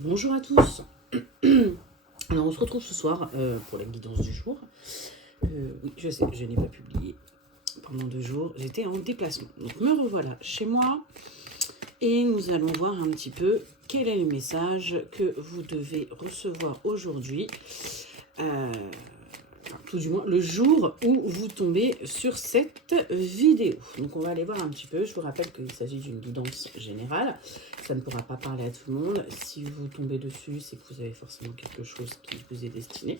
Bonjour à tous. Alors on se retrouve ce soir pour la guidance du jour. Oui, je sais, je n'ai pas publié pendant 2 jours. J'étais en déplacement. Donc me revoilà chez moi et nous allons voir un petit peu quel est le message que vous devez recevoir aujourd'hui. Tout du moins le jour où vous tombez sur cette vidéo. Donc on va aller voir un petit peu. Je vous rappelle qu'il s'agit d'une guidance générale. Ça ne pourra pas parler à tout le monde. Si vous tombez dessus, c'est que vous avez forcément quelque chose qui vous est destiné.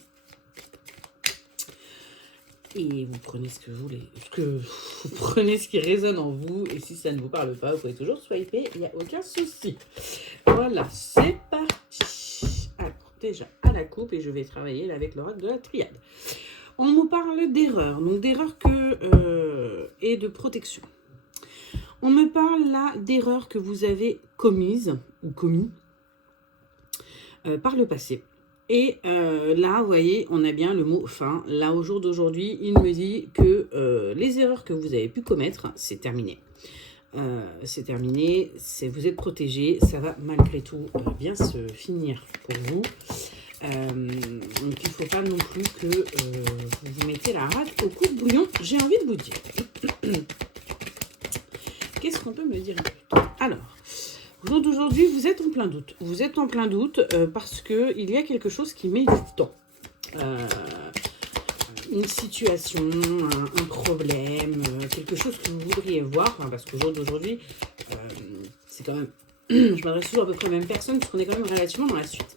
Et vous prenez ce que vous voulez, vous prenez ce qui résonne en vous. Et si ça ne vous parle pas, vous pouvez toujours swiper, il n'y a aucun souci. Voilà, c'est parti. Alors, déjà à la coupe, et je vais travailler là avec l'oracle de la triade. On nous parle d'erreurs, donc d'erreurs et de protection. On me parle là d'erreurs que vous avez commises ou commis par le passé. Et là, vous voyez, on a bien le mot fin. Là, au jour d'aujourd'hui, il me dit que les erreurs que vous avez pu commettre, c'est terminé. C'est terminé, vous êtes protégé, ça va malgré tout bien se finir pour vous. Donc il ne faut pas non plus que vous vous mettez la rate au coup de bouillon, j'ai envie de vous dire. Qu'est-ce qu'on peut me dire? Alors, au jour d'aujourd'hui, vous êtes en plein doute. Vous êtes en plein doute parce qu'il y a quelque chose qui met du temps. Une situation, un problème, quelque chose que vous voudriez voir, parce qu'au jour d'aujourd'hui, c'est quand même, je m'adresse toujours à peu près aux mêmes personnes, parce qu'on est quand même relativement dans la suite.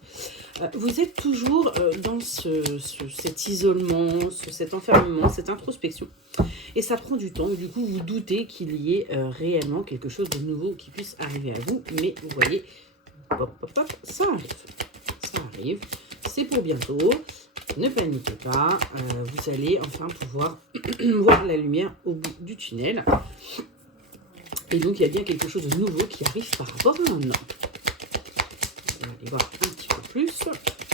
Vous êtes toujours dans cet isolement, cet enfermement, cette introspection, et ça prend du temps, et du coup vous doutez qu'il y ait réellement quelque chose de nouveau qui puisse arriver à vous, mais vous voyez, hop, hop, hop, ça arrive, c'est pour bientôt. Ne paniquez pas, vous allez enfin pouvoir voir la lumière au bout du tunnel. Et donc il y a bien quelque chose de nouveau qui arrive par rapport à un homme. On va aller voir un petit peu plus.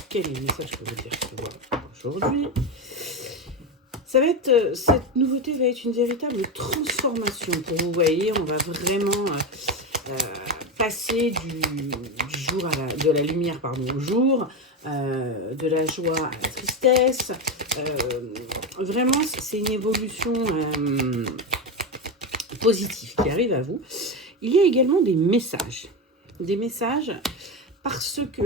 Quel est le message que vous allez recevoir aujourd'hui? Ça va être, cette nouveauté va être une véritable transformation pour vous. Vous voyez, on va vraiment passer du jour de la lumière au jour, de la joie à la tristesse. Vraiment, c'est une évolution positive qui arrive à vous. Il y a également des messages parce que,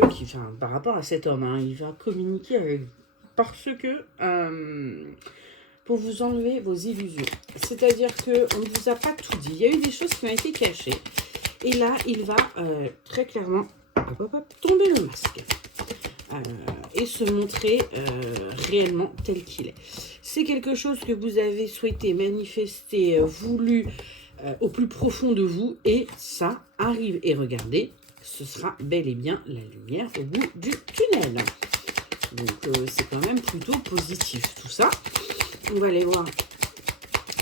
par rapport à cet homme, il va communiquer avec vous, parce que pour vous enlever vos illusions. C'est-à-dire qu'on ne vous a pas tout dit. Il y a eu des choses qui ont été cachées. Et là, il va très clairement tomber le masque. Et se montrer réellement tel qu'il est. C'est quelque chose que vous avez souhaité, manifester, voulu au plus profond de vous, et ça arrive. Et regardez, ce sera bel et bien la lumière au bout du tunnel. Donc c'est quand même plutôt positif tout ça. On va aller voir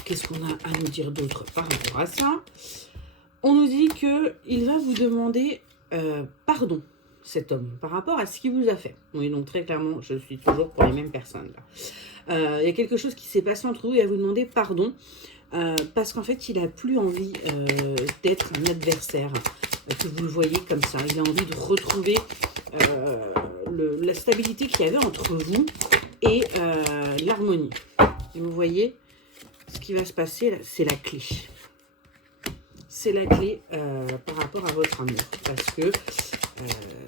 qu'est-ce qu'on a à nous dire d'autre par rapport à ça. On nous dit qu'il va vous demander pardon, cet homme, par rapport à ce qu'il vous a fait. Oui, donc très clairement, je suis toujours pour les mêmes personnes là. Il y a quelque chose qui s'est passé entre vous et il va vous demander pardon, parce qu'en fait, il n'a plus envie d'être un adversaire, que vous le voyez comme ça. Il a envie de retrouver la stabilité qu'il y avait entre vous et l'harmonie. Et vous voyez, ce qui va se passer, là, c'est la clé. C'est la clé par rapport à votre amour. Parce que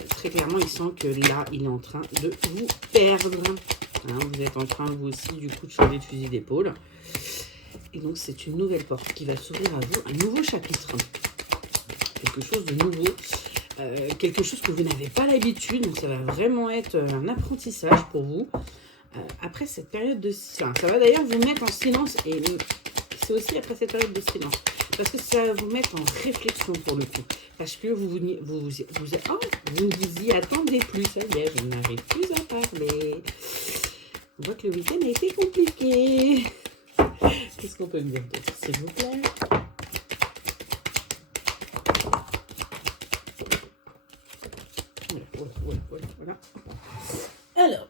très clairement, il sent que là, il est en train de vous perdre. Vous êtes en train, vous aussi, du coup, de changer de fusil d'épaule. Et donc, c'est une nouvelle porte qui va s'ouvrir à vous, un nouveau chapitre. Quelque chose de nouveau. Quelque chose que vous n'avez pas l'habitude. Donc, ça va vraiment être un apprentissage pour vous. Après cette période de silence. Ça va d'ailleurs vous mettre en silence. Et c'est aussi après cette période de silence. Parce que ça va vous mettre en réflexion pour le coup. Parce que vous y attendez plus. Ça y est, je n'arrive plus à parler. On voit que le week-end a été compliqué. Qu'est-ce qu'on peut me dire d'autre, s'il vous plaît? Voilà. Alors,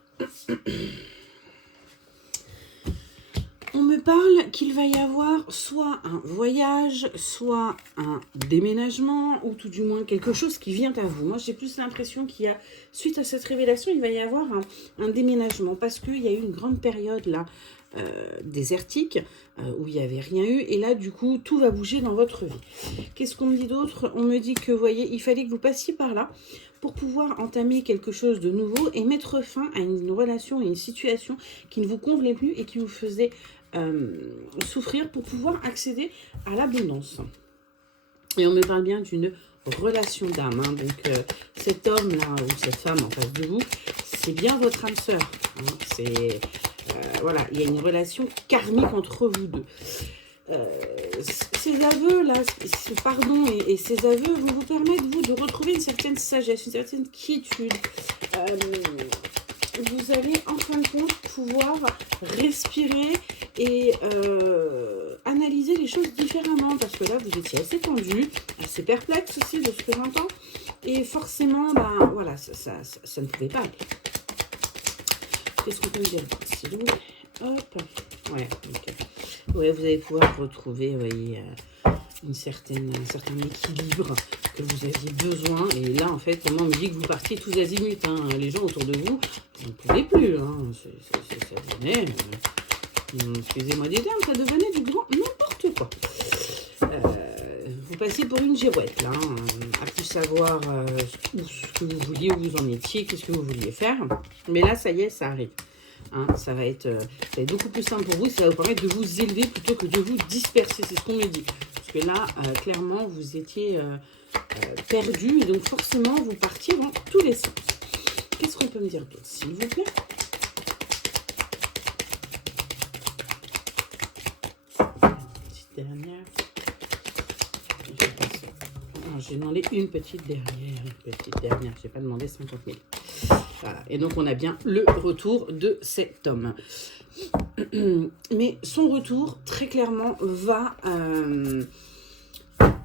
on me parle qu'il va y avoir soit un voyage, soit un déménagement, ou tout du moins quelque chose qui vient à vous. Moi, j'ai plus l'impression qu'il y a, suite à cette révélation, il va y avoir un déménagement, parce qu'il y a eu une grande période là, désertique, où il n'y avait rien eu, et là, du coup, tout va bouger dans votre vie. Qu'est-ce qu'on me dit d'autre? On me dit que, vous voyez, il fallait que vous passiez par là, pour pouvoir entamer quelque chose de nouveau et mettre fin à une relation et une situation qui ne vous convenait plus et qui vous faisait souffrir pour pouvoir accéder à l'abondance. Et on me parle bien d'une relation d'âme. Hein. Donc cet homme-là ou cette femme en face de vous, c'est bien votre âme sœur. Hein. C'est voilà, il y a une relation karmique entre vous deux. Ces aveux-là, pardon, et ces aveux vont vous permettre, vous, de retrouver une certaine sagesse, une certaine quiétude. Vous allez, en fin de compte, pouvoir respirer et analyser les choses différemment. Parce que là, vous étiez assez tendu, assez perplexe aussi, de ce que j'entends. Et forcément, ben, voilà, ça ne pouvait pas aller. Qu'est-ce qu'on peut dire? C'est lourd. Hop. Ouais, ok. Ouais, vous allez pouvoir retrouver, vous voyez, un certain équilibre que vous aviez besoin. Et là, en fait, comment on me dit que vous partiez tous azimuts. Hein. Les gens autour de vous, vous ne pouvez plus. Hein. Ça devenait, excusez-moi du terme, ça devenait du grand n'importe quoi. Vous passiez pour une girouette, là, hein, à plus savoir ce que vous vouliez, où vous en étiez, qu'est-ce que vous vouliez faire. Mais là, ça y est, ça arrive. Hein, ça va être beaucoup plus simple pour vous, ça va vous permettre de vous élever plutôt que de vous disperser, c'est ce qu'on me dit. Parce que là, clairement, vous étiez perdu, et donc forcément, vous partiez dans tous les sens. Qu'est-ce qu'on peut me dire d'autre, s'il vous plaît? Petite dernière. J'ai demandé une petite dernière, j'ai pas demandé 50 000. Voilà. Et donc, on a bien le retour de cet homme. Mais son retour, très clairement, va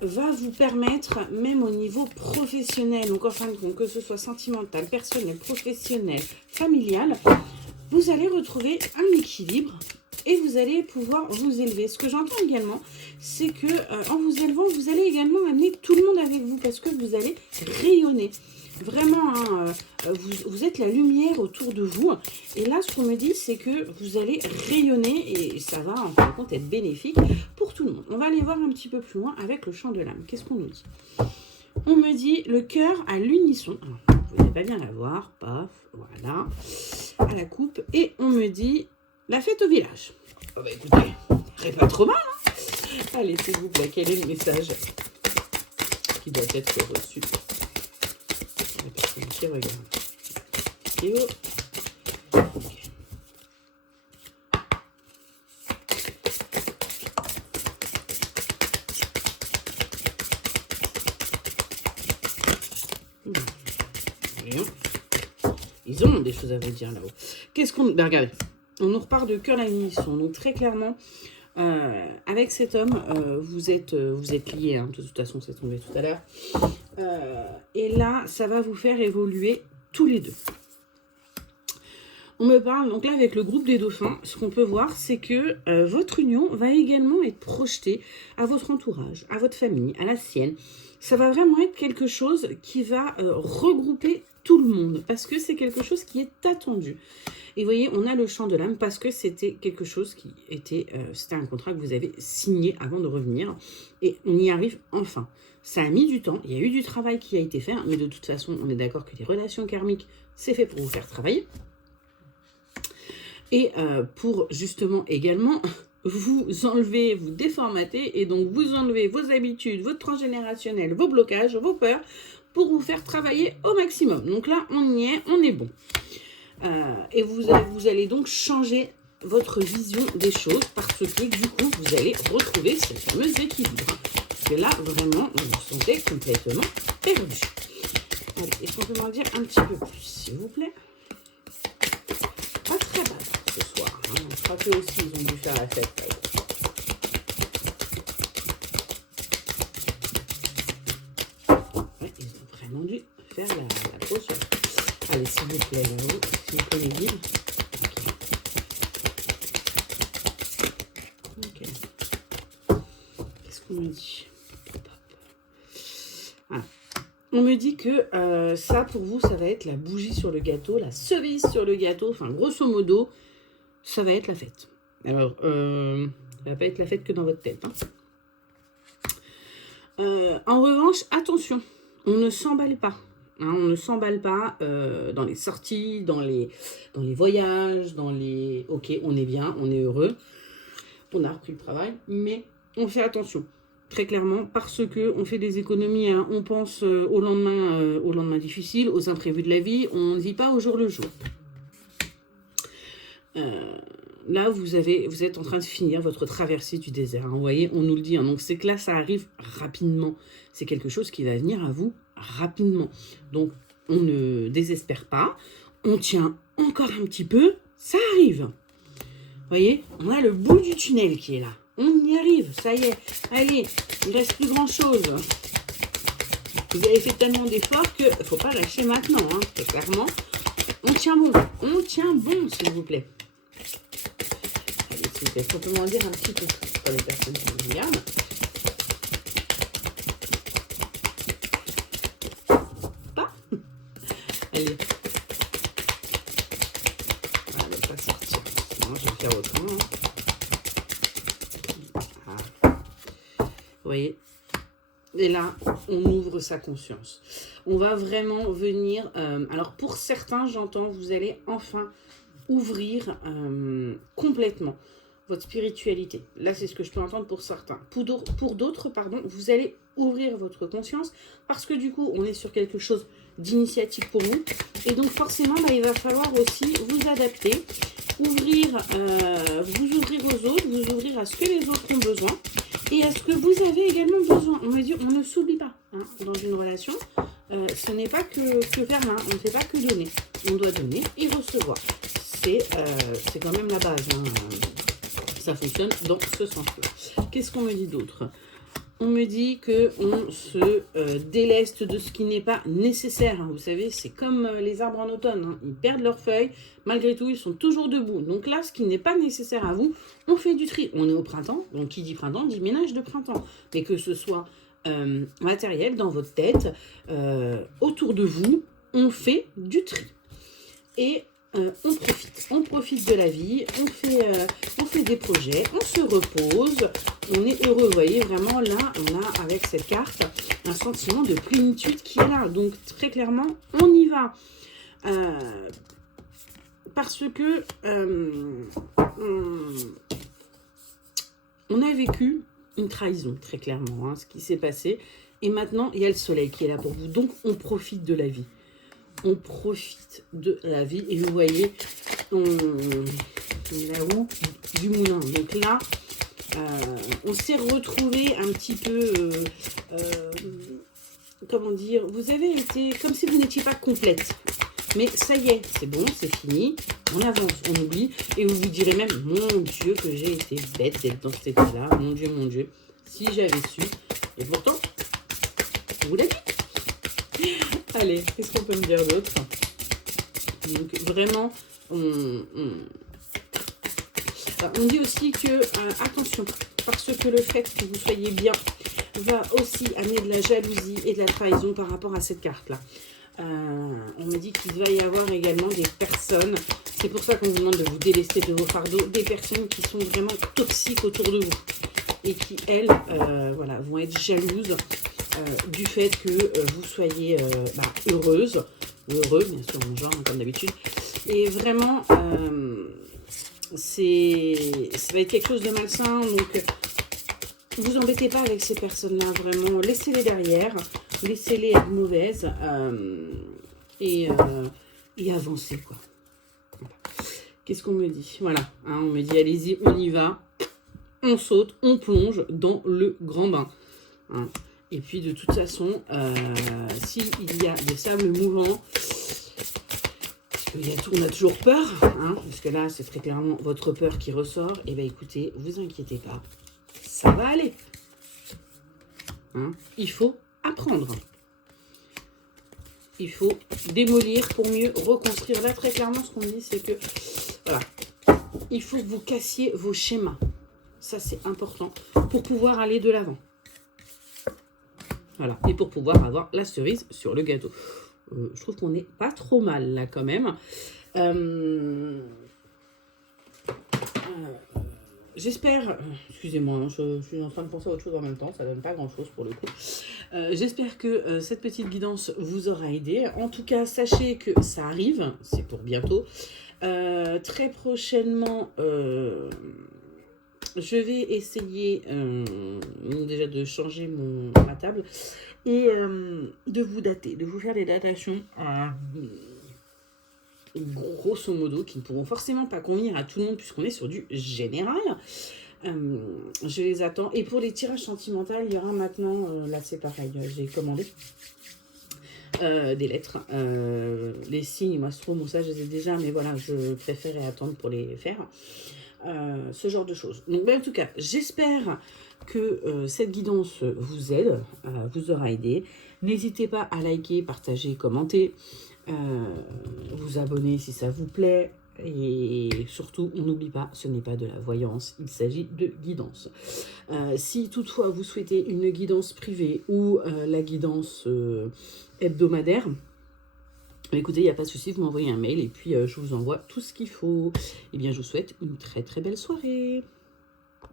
vous permettre, même au niveau professionnel, donc en fin de compte, que ce soit sentimental, personnel, professionnel, familial, vous allez retrouver un équilibre et vous allez pouvoir vous élever. Ce que j'entends également, c'est que en vous élevant, vous allez également amener tout le monde avec vous parce que vous allez rayonner. Vraiment, hein, vous êtes la lumière autour de vous. Et là, ce qu'on me dit, c'est que vous allez rayonner et ça va, en fin de compte, être bénéfique pour tout le monde. On va aller voir un petit peu plus loin avec le chant de l'âme. Qu'est-ce qu'on nous dit? On me dit le cœur à l'unisson. Vous n'allez pas bien la voir. Paf, voilà. À la coupe. Et on me dit la fête au village. Oh bah écoutez, pas trop mal. Hein. Allez, s'il vous plaît, quel est le message qui doit être reçu? Qui regarde. Théo. Okay. Ils ont des choses à vous dire là-haut. Qu'est-ce qu'on... Ben, regardez, on nous repart de cœur à l'unisson. Donc très clairement, avec cet homme, vous êtes liés. Hein, de toute façon, c'est tombé tout à l'heure. Et là, ça va vous faire évoluer tous les deux. On me parle, donc là, avec le groupe des dauphins, ce qu'on peut voir, c'est que votre union va également être projetée à votre entourage, à votre famille, à la sienne. Ça va vraiment être quelque chose qui va regrouper tout le monde, parce que c'est quelque chose qui est attendu. Et vous voyez, on a le chant de l'âme, parce que c'était quelque chose qui était... c'était un contrat que vous avez signé avant de revenir, et on y arrive enfin. Ça a mis du temps, il y a eu du travail qui a été fait, mais de toute façon, on est d'accord que les relations karmiques, c'est fait pour vous faire travailler. Et pour justement également vous enlever, vous déformater, et donc vous enlever vos habitudes, votre transgénérationnel, vos blocages, vos peurs, pour vous faire travailler au maximum. Donc là, on y est, on est bon. Et vous allez donc changer votre vision des choses, parce que du coup, vous allez retrouver ce fameux équilibre. Parce que là, vraiment, vous vous sentez complètement perdu. Allez, est-ce qu'on peut m'en dire un petit peu plus, s'il vous plaît? Pas très bas ce soir. Hein. Je crois qu'eux aussi, ils ont dû faire la fête. Ouais, ils ont vraiment dû faire la grosse fête. Allez, s'il vous plaît, là-haut, s'il vous plaît, les guides. Okay. qu'on me dit? Voilà. On me dit que ça, pour vous, ça va être la bougie sur le gâteau, la cerise sur le gâteau. Enfin, grosso modo, ça va être la fête. Alors, ça va pas être la fête que dans votre tête. Hein. En revanche, attention, on ne s'emballe pas. Hein, on ne s'emballe pas dans les sorties, dans les voyages, dans les... Ok, on est bien, on est heureux, on a repris le travail, mais on fait attention. Très clairement, parce que on fait des économies, hein, on pense au lendemain difficile, aux imprévus de la vie, on ne vit pas au jour le jour. Là, vous êtes en train de finir votre traversée du désert. Hein, vous voyez, on nous le dit. Hein, donc, c'est que là, ça arrive rapidement. C'est quelque chose qui va venir à vous rapidement. Donc, on ne désespère pas. On tient encore un petit peu. Ça arrive. Vous voyez, on a le bout du tunnel qui est là. On y arrive. Ça y est. Allez, il ne reste plus grand-chose. Vous avez fait tellement d'efforts qu'il ne faut pas lâcher maintenant. Hein, très clairement, on tient bon. On tient bon, s'il vous plaît. Il faut simplement dire un petit peu pour les personnes qui me regardent. Pas. Allez. Ah, elle ne va pas sortir. Sinon, je vais faire autrement. Ah. Vous voyez. Et là, on ouvre sa conscience. On va vraiment venir... alors, pour certains, j'entends, vous allez enfin ouvrir complètement votre spiritualité. Là, c'est ce que je peux entendre pour certains. Pour d'autres, pardon, vous allez ouvrir votre conscience parce que du coup, on est sur quelque chose d'initiatique pour vous. Et donc, forcément, il va falloir aussi vous adapter, vous ouvrir aux autres, vous ouvrir à ce que les autres ont besoin et à ce que vous avez également besoin. On va dire, on ne s'oublie pas hein, dans une relation. Ce n'est pas que faire main, on ne fait pas que donner. On doit donner et recevoir. C'est quand même la base. Hein. Ça fonctionne dans ce sens-là. Qu'est-ce qu'on me dit d'autre? On me dit qu'on se déleste de ce qui n'est pas nécessaire. Hein. Vous savez, c'est comme les arbres en automne. Hein. Ils perdent leurs feuilles. Malgré tout, ils sont toujours debout. Donc là, ce qui n'est pas nécessaire à vous, on fait du tri. On est au printemps. Donc qui dit printemps, dit ménage de printemps. Mais que ce soit matériel dans votre tête, autour de vous, on fait du tri. Et on profite de la vie, on fait des projets, on se repose, on est heureux. Vous voyez, vraiment là, on a avec cette carte un sentiment de plénitude qui est là. Donc très clairement, on y va. Parce que on a vécu une trahison, très clairement, hein, ce qui s'est passé. Et maintenant, il y a le soleil qui est là pour vous. Donc, on profite de la vie. On profite de la vie. Et vous voyez, on est la roue du moulin. Donc là, on s'est retrouvé un petit peu... comment dire? Vous avez été comme si vous n'étiez pas complète. Mais ça y est, c'est bon, c'est fini. On avance, on oublie. Et vous vous direz même, mon Dieu, que j'ai été bête d'être dans cet état-là. Mon Dieu, si j'avais su. Et pourtant, je vous l'ai dit. Allez, qu'est-ce qu'on peut me dire d'autre? Donc, vraiment, on dit aussi que, attention, parce que le fait que vous soyez bien va aussi amener de la jalousie et de la trahison par rapport à cette carte-là. On me dit qu'il va y avoir également des personnes, c'est pour ça qu'on vous demande de vous délester de vos fardeaux, des personnes qui sont vraiment toxiques autour de vous et qui, elles, voilà, vont être jalouses du fait que vous soyez heureuse, ou heureux, bien sûr, mon genre, comme d'habitude. Et vraiment, ça va être quelque chose de malsain, donc vous embêtez pas avec ces personnes-là, vraiment, laissez-les derrière. Laissez-les être mauvaises et avancez, quoi. Voilà. Qu'est-ce qu'on me dit? Voilà, hein, on me dit, allez-y, on y va. On saute, on plonge dans le grand bain. Hein. Et puis, de toute façon, s'il y a des sables mouvants, on a toujours peur, hein, parce que là, c'est très clairement votre peur qui ressort. Et bien, écoutez, vous inquiétez pas, ça va aller. Hein. Il faut apprendre. Il faut démolir pour mieux reconstruire. Là, très clairement, ce qu'on dit, c'est que voilà, il faut que vous cassiez vos schémas. Ça, c'est important pour pouvoir aller de l'avant. Voilà, et pour pouvoir avoir la cerise sur le gâteau. Je trouve qu'on n'est pas trop mal là quand même. J'espère, excusez-moi, hein, je suis en train de penser à autre chose en même temps, ça donne pas grand-chose pour le coup. J'espère que cette petite guidance vous aura aidé. En tout cas, sachez que ça arrive, c'est pour bientôt. Très prochainement, je vais essayer déjà de changer ma table et de vous dater, de vous faire des datations grosso modo, qui ne pourront forcément pas convenir à tout le monde puisqu'on est sur du général. Je les attends. Et pour les tirages sentimentaux, il y aura maintenant, là c'est pareil, j'ai commandé des lettres. Les signes, moi, Strom, ça je les ai déjà, mais voilà, je préférais attendre pour les faire. Ce genre de choses. Donc, en tout cas, j'espère que cette guidance vous aide, vous aura aidé. N'hésitez pas à liker, partager, commenter. Vous abonner si ça vous plaît et surtout on n'oublie pas, ce n'est pas de la voyance, il s'agit de guidance. Si toutefois vous souhaitez une guidance privée ou la guidance hebdomadaire, écoutez, il n'y a pas de souci, vous m'envoyez un mail et puis je vous envoie tout ce qu'il faut. Et bien je vous souhaite une très très belle soirée.